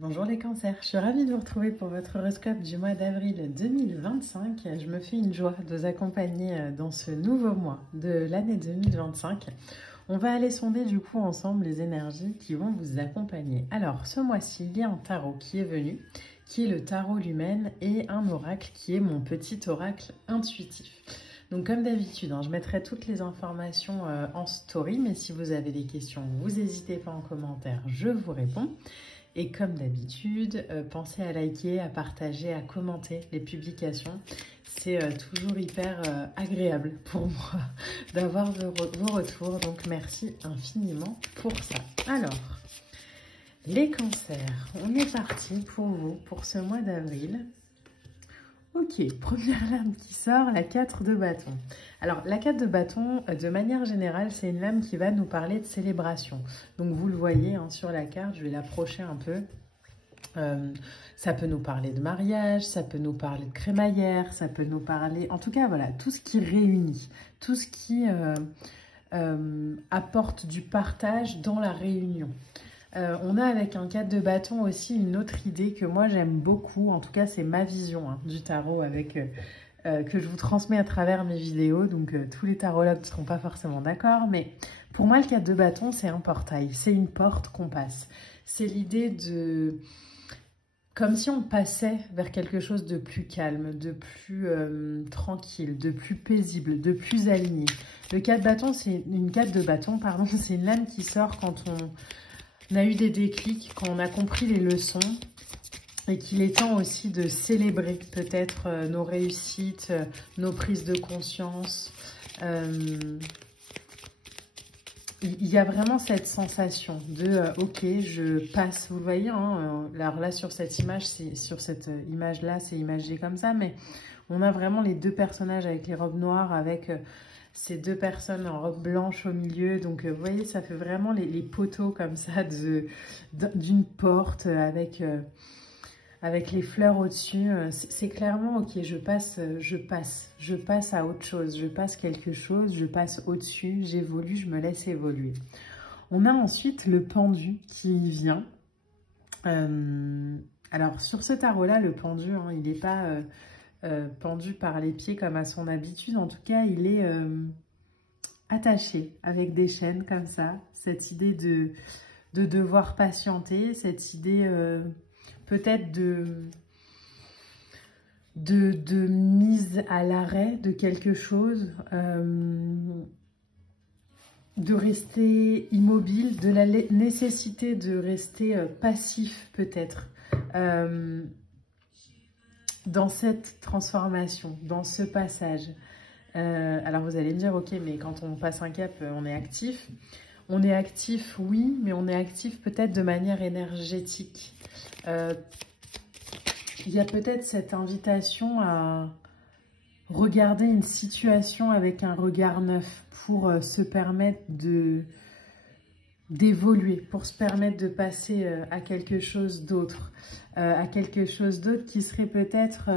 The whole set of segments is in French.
Bonjour les cancers, je suis ravie de vous retrouver pour votre horoscope du mois d'avril 2025. Je me fais une joie de vous accompagner dans ce nouveau mois de l'année 2025. On va aller sonder du coup ensemble les énergies qui vont vous accompagner. Alors ce mois-ci, il y a un tarot qui est venu, qui est le tarot Lumen, et un oracle qui est mon petit oracle intuitif. Donc comme d'habitude, je mettrai toutes les informations en story, mais si vous avez des questions, vous n'hésitez pas en commentaire, je vous réponds. Et comme d'habitude, pensez à liker, à partager, à commenter les publications. C'est toujours hyper agréable pour moi d'avoir vos retours. Donc merci infiniment pour ça. Alors, les cancers, on est parti pour vous pour ce mois d'avril. Ok, première lame qui sort, la 4 de bâton. Alors, la 4 de bâton, de manière générale, c'est une lame qui va nous parler de célébration. Donc, vous le voyez sur la carte, je vais l'approcher un peu. Ça peut nous parler de mariage, ça peut nous parler de crémaillère, ça peut nous parler... En tout cas, voilà, tout ce qui réunit, tout ce qui apporte du partage dans la réunion. On a avec un 4 de bâton aussi une autre idée que moi j'aime beaucoup, en tout cas c'est ma vision du tarot que je vous transmets à travers mes vidéos, donc tous les tarologues ne seront pas forcément d'accord, mais pour moi le 4 de bâton c'est un portail, c'est une porte qu'on passe. C'est l'idée de... comme si on passait vers quelque chose de plus calme, de plus tranquille, de plus paisible, de plus aligné. Le 4 de bâton, c'est une 4 de bâton, pardon, c'est une lame qui sort quand on a eu des déclics, quand on a compris les leçons et qu'il est temps aussi de célébrer peut-être nos réussites, nos prises de conscience. Il y a vraiment cette sensation de ok, je passe, vous le voyez, alors là sur cette image, là c'est imagé comme ça, mais on a vraiment les deux personnages avec les robes noires, avec ces deux personnes en robe blanche au milieu. Donc vous voyez, ça fait vraiment les poteaux comme ça d'une porte avec les fleurs au-dessus. C'est clairement ok, je passe à autre chose, je passe quelque chose, je passe au-dessus, j'évolue, je me laisse évoluer. On a ensuite le pendu qui vient. Alors sur ce tarot-là, le pendu, il n'est pas pendu par les pieds comme à son habitude. En tout cas, il est attaché avec des chaînes comme ça. Cette idée de devoir patienter, cette idée peut-être de mise à l'arrêt de quelque chose, de rester immobile, de la nécessité de rester passif peut-être. Dans cette transformation, dans ce passage. Alors vous allez me dire, ok, mais quand on passe un cap, on est actif. On est actif, oui, mais on est actif peut-être de manière énergétique. Il y a peut-être cette invitation à regarder une situation avec un regard neuf pour se permettre d'évoluer, pour se permettre de passer à quelque chose d'autre. Qui serait peut-être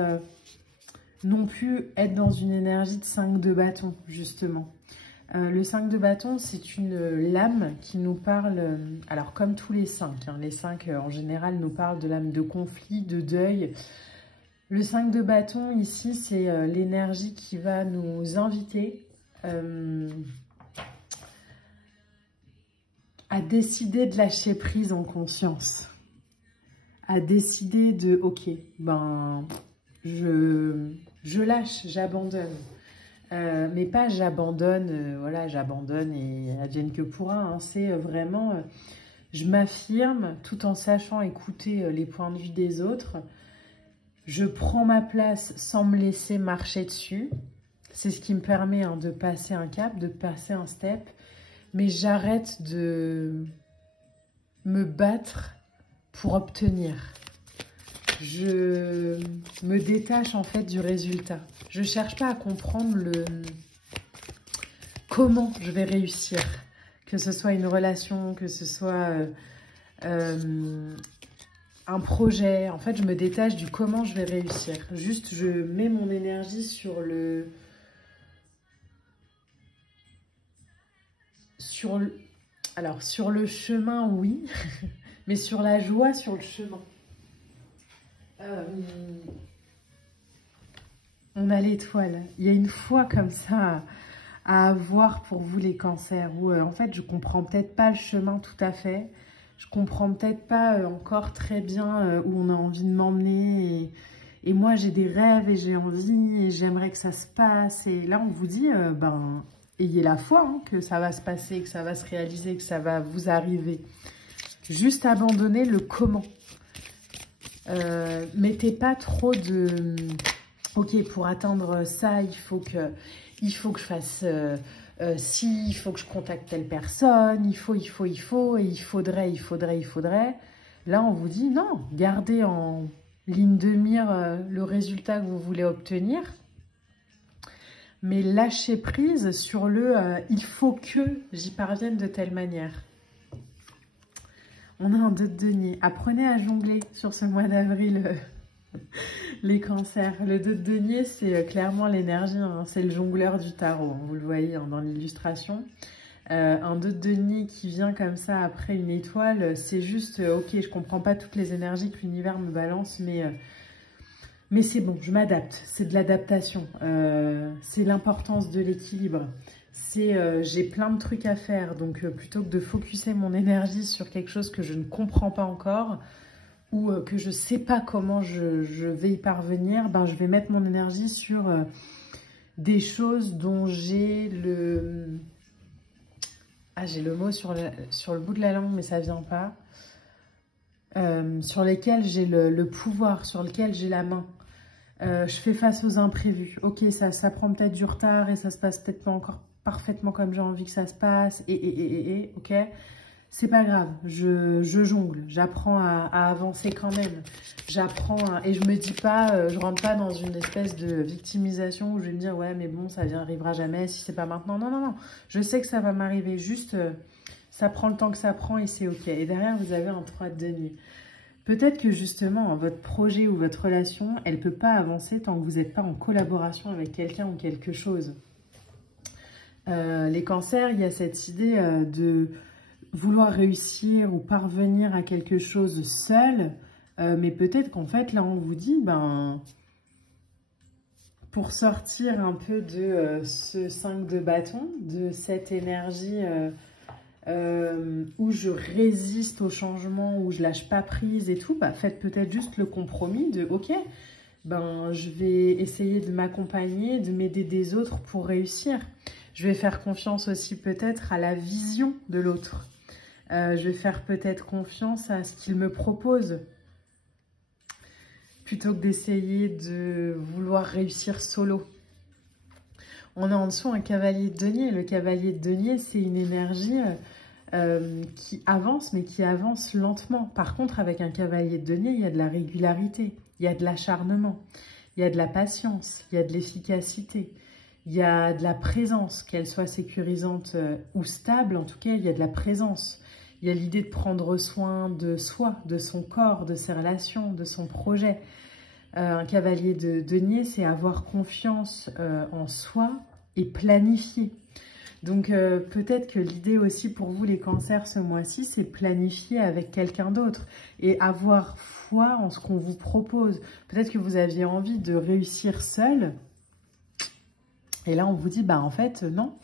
non plus être dans une énergie de 5 de bâton, justement. Le 5 de bâton, c'est une lame qui nous parle, alors comme tous les 5, les 5 en général nous parlent de lame de conflit, de deuil. Le 5 de bâton, ici, c'est l'énergie qui va nous inviter à décider de lâcher prise en conscience. À décider de, ok, ben, je lâche, j'abandonne. Mais pas j'abandonne, voilà, j'abandonne et advienne que pourra. C'est vraiment, je m'affirme tout en sachant écouter les points de vue des autres. Je prends ma place sans me laisser marcher dessus. C'est ce qui me permet de passer un cap, de passer un step. Mais j'arrête de me battre pour obtenir. Je me détache en fait du résultat. Je ne cherche pas à comprendre comment je vais réussir. Que ce soit une relation, que ce soit un projet. En fait, je me détache du comment je vais réussir. Juste, je mets mon énergie sur le chemin, oui. mais sur la joie sur le chemin. On a l'étoile. Il y a une foi comme ça à avoir pour vous les cancers, où en fait je comprends peut-être pas le chemin tout à fait, je comprends peut-être pas encore très bien où on a envie de m'emmener, et moi j'ai des rêves et j'ai envie et j'aimerais que ça se passe, et là on vous dit ben ayez la foi hein, que ça va se passer, que ça va se réaliser, que ça va vous arriver. Juste abandonner le comment. Mettez pas trop de ok, pour atteindre ça il faut que je fasse ci, il faut que je contacte telle personne, il faut, et il faudrait. Là, on vous dit non, gardez en ligne de mire le résultat que vous voulez obtenir, mais lâchez prise sur le il faut que j'y parvienne de telle manière. On a un 2 de denier. Apprenez à jongler sur ce mois d'avril. Les cancers. Le 2 de denier, c'est clairement l'énergie, hein, c'est le jongleur du tarot, hein, vous le voyez hein, dans l'illustration. Un 2 de denier qui vient comme ça après une étoile, c'est juste, ok, je comprends pas toutes les énergies que l'univers me balance, mais c'est bon, je m'adapte, c'est de l'adaptation, c'est l'importance de l'équilibre. C'est j'ai plein de trucs à faire, donc plutôt que de focuser mon énergie sur quelque chose que je ne comprends pas encore, ou que je ne sais pas comment je vais y parvenir, ben, je vais mettre mon énergie sur des choses dont j'ai le... Ah, j'ai le mot sur le bout de la langue, mais ça ne vient pas. Sur lesquelles j'ai le pouvoir, sur lesquelles j'ai la main. Je fais face aux imprévus. Ok, ça prend peut-être du retard et ça se passe peut-être pas encore parfaitement comme j'ai envie que ça se passe. Ok. C'est pas grave, je jongle, j'apprends à avancer quand même. Et je me dis pas, je rentre pas dans une espèce de victimisation où je vais me dire ouais mais bon ça arrivera jamais si c'est pas maintenant. Non, non, non, je sais que ça va m'arriver, juste ça prend le temps que ça prend et c'est ok. Et derrière vous avez un 3 de denier. Peut-être que justement votre projet ou votre relation, elle peut pas avancer tant que vous n'êtes pas en collaboration avec quelqu'un ou quelque chose. Les cancers, il y a cette idée de vouloir réussir ou parvenir à quelque chose seul, mais peut-être qu'en fait, là, on vous dit, ben, pour sortir un peu de ce 5 de bâton, de cette énergie où je résiste au changement, où je lâche pas prise et tout, bah, faites peut-être juste le compromis de, ok, ben, je vais essayer de m'accompagner, de m'aider des autres pour réussir. Je vais faire confiance aussi peut-être à la vision de l'autre. Je vais faire peut-être confiance à ce qu'il me propose, plutôt que d'essayer de vouloir réussir solo. On a en dessous un cavalier de denier. Le cavalier de denier, c'est une énergie qui avance, mais qui avance lentement. Par contre, avec un cavalier de denier, il y a de la régularité, il y a de l'acharnement, il y a de la patience, il y a de l'efficacité, il y a de la présence, qu'elle soit sécurisante ou stable, en tout cas, il y a de la présence. Il y a l'idée de prendre soin de soi, de son corps, de ses relations, de son projet. Un cavalier de denier, c'est avoir confiance en soi et planifier. Donc peut-être que l'idée aussi pour vous les cancers ce mois-ci, c'est planifier avec quelqu'un d'autre et avoir foi en ce qu'on vous propose. Peut-être que vous aviez envie de réussir seul. Et là, on vous dit, bah en fait, non.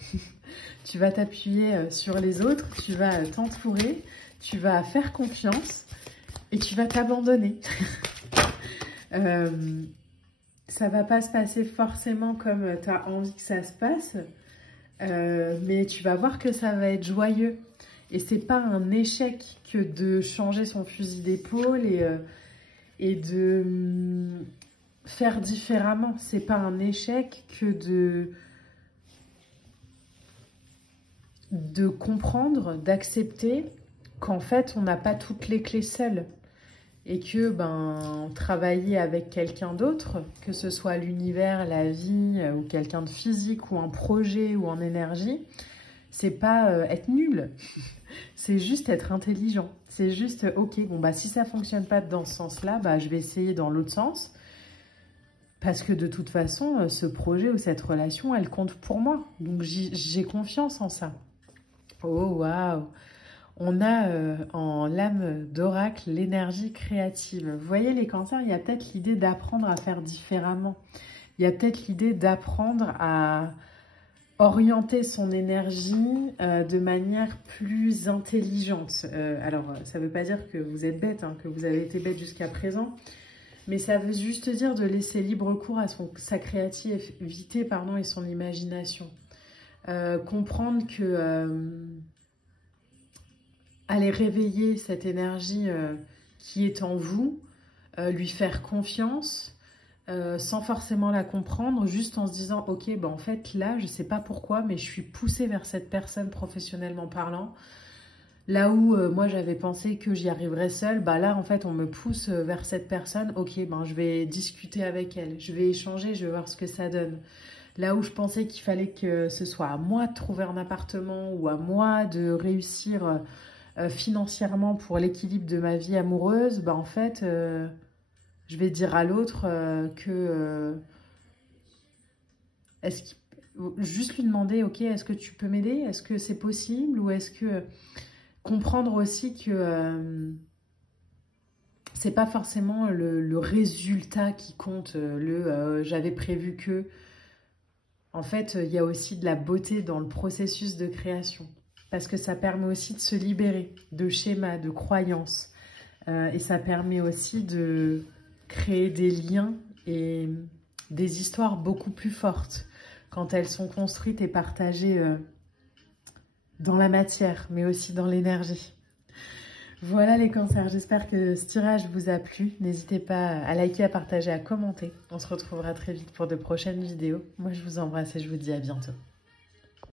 Tu vas t'appuyer sur les autres, tu vas t'entourer, tu vas faire confiance et tu vas t'abandonner. Ça va pas se passer forcément comme tu as envie que ça se passe, mais tu vas voir que ça va être joyeux. Et c'est pas un échec que de changer son fusil d'épaule et de faire différemment. C'est pas un échec que de comprendre, d'accepter qu'en fait, on n'a pas toutes les clés seules. Et que travailler avec quelqu'un d'autre, que ce soit l'univers, la vie, ou quelqu'un de physique, ou un projet, ou en énergie, c'est pas être nul. C'est juste être intelligent. C'est juste, ok, bon si ça fonctionne pas dans ce sens-là, je vais essayer dans l'autre sens. Parce que de toute façon, ce projet ou cette relation, elle compte pour moi. Donc j'ai confiance en ça. Oh, waouh! On a en lame d'oracle l'énergie créative. Vous voyez les cancers, il y a peut-être l'idée d'apprendre à faire différemment. Il y a peut-être l'idée d'apprendre à orienter son énergie de manière plus intelligente. Alors, ça ne veut pas dire que vous êtes bête, hein, que vous avez été bête jusqu'à présent, mais ça veut juste dire de laisser libre cours à sa créativité et son imagination. Comprendre que aller réveiller cette énergie qui est en vous, lui faire confiance, sans forcément la comprendre, juste en se disant « Ok, en fait, là, je ne sais pas pourquoi, mais je suis poussée vers cette personne professionnellement parlant. Là où moi, j'avais pensé que j'y arriverais seule, là, en fait, on me pousse vers cette personne. Ok, je vais discuter avec elle, je vais échanger, je vais voir ce que ça donne. Là où je pensais qu'il fallait que ce soit à moi de trouver un appartement ou à moi de réussir financièrement pour l'équilibre de ma vie amoureuse, en fait... je vais dire à l'autre juste lui demander, ok, est-ce que tu peux m'aider? Est-ce que c'est possible? Ou est-ce que comprendre aussi que c'est pas forcément le résultat qui compte, j'avais prévu que. En fait, il y a aussi de la beauté dans le processus de création. Parce que ça permet aussi de se libérer de schémas, de croyances. Et ça permet aussi de créer des liens et des histoires beaucoup plus fortes quand elles sont construites et partagées dans la matière, mais aussi dans l'énergie. Voilà les cancers, j'espère que ce tirage vous a plu. N'hésitez pas à liker, à partager, à commenter. On se retrouvera très vite pour de prochaines vidéos. Moi, je vous embrasse et je vous dis à bientôt.